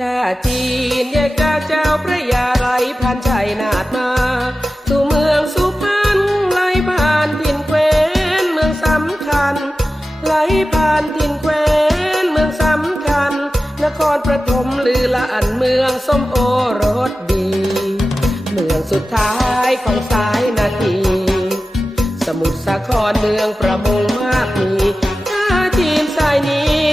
กาจีนแยกจากเจ้าพระยาไหลผ่านชัยนาดมา สู่เมืองสุพรรณไหลผ่านถิ่นแควนเมืองสำคัญ ไหลผ่านถิ่นแควนเมืองสำคัญ นครประถมลือละอันเมืองส้มโอรสดี เมืองสุดท้ายของสายนาทีสมุทรสาครเมืองประมงมากมีท่าจีนสายนี้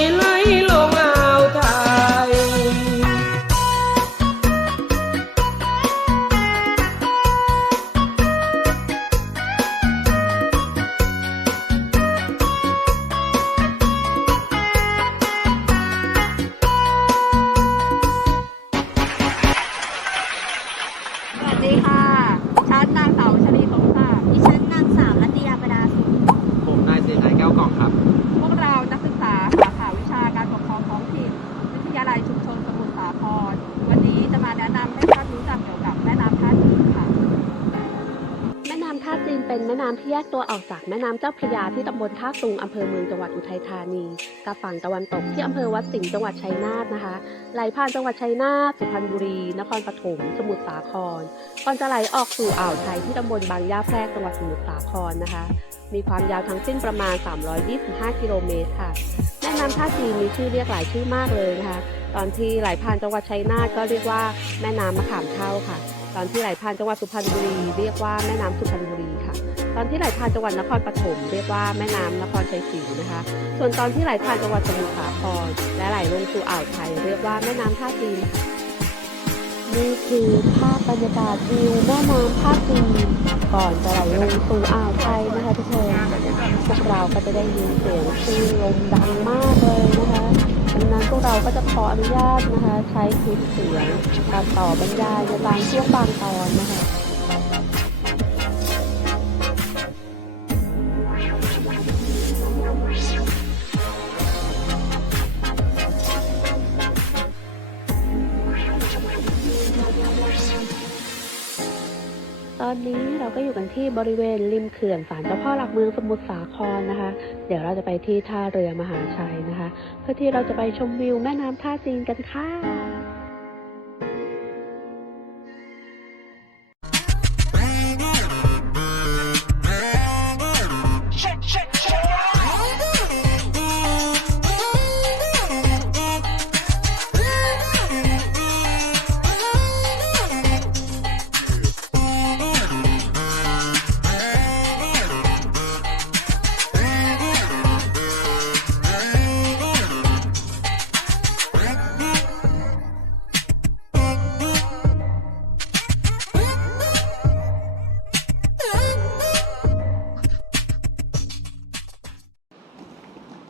เป็นแม่น้ำที่แยกตัวออกจากแม่น้ำเจ้าพระยาที่ตำบลท่าซุงอำเภอเมืองจังหวัดอุทัยธานีกับฝั่งตะวันตกที่อำเภอวัดสิงห์จังหวัดชัยนาทนะคะ ไหลผ่านจังหวัดชัยนาทสุพรรณบุรี นครปฐมสมุทรสาครก่อนจะไหลออกสู่อ่าวไทยที่ตำบลบางย่าแพรกจังหวัดสมุทรสาครนะคะ มีความยาวทั้งสิ้นประมาณ 325 กิโลเมตรค่ะแม่น้ำท่าจีนมีชื่อเรียกหลายชื่อมากเลยนะคะ ตอนที่ไหลผ่านจังหวัดชัยนาทก็เรียกว่าแม่น้ำมะขามเท่าค่ะ ตอนที่ไหลผ่านจังหวัดสุพรรณบุรีเรียกว่าแม่น้ำสุพรรณบุรีค่ะ ตอนที่ไหลผ่านจังหวัดนครปฐมเรียกว่าแม่น้ำนครชัยศรีนะคะ ส่วนตอนที่ไหลผ่านจังหวัดสมุทรสาครและไหลลงสู่อ่าวไทย เรียกว่าแม่น้ำท่าจีนค่ะนี่คือภาพบรรยากาศวิวแม่น้ำท่าจีนก่อนจะไหลลงสู่อ่าวไทยนะคะทุกคนพวกเราก็จะได้ยินเสียงคลื่นลมดังมากเลยนะคะ ดังนั้นพวกเราก็จะขออนุญาตนะคะ ใช้คลิปเสียงการต่อบรรยายในบางช่วงบางตอนนะคะ ตอนนี้เราก็อยู่กันที่บริเวณริมเขื่อนศาลเจ้าพ่อหลักเมืองสมุทรสาครนะคะ เดี๋ยวเราจะไปที่ท่าเรือมหาชัยนะคะ เพื่อที่เราจะไปชมวิวแม่น้ำท่าจีนกันค่ะ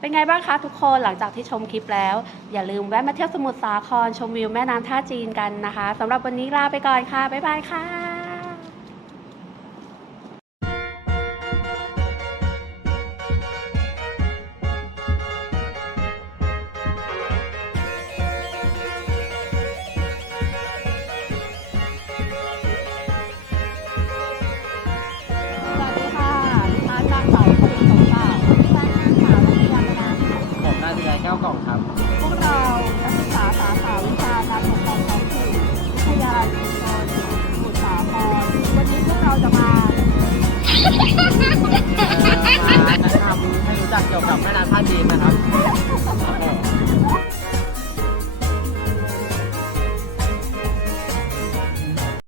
เป็นไงบ้างคะทุกคนหลังจากที่ชมคลิปแล้ว อย่าลืมแวะมาเที่ยวสมุทรสาครชมวิวแม่น้ำท่าจีนกันนะคะสำหรับวันนี้ลาไปก่อนค่ะ บ๊ายบายค่ะ ครับ พวกเรานักศึกษาสาขาวิชาการปกครองท้องถิ่นวิทยาลัยชุมชนสมุทรสาครวันนี้พวกเราจะมาทำให้รู้จักเกี่ยวกับแม่น้ำท่าจีนนะครับ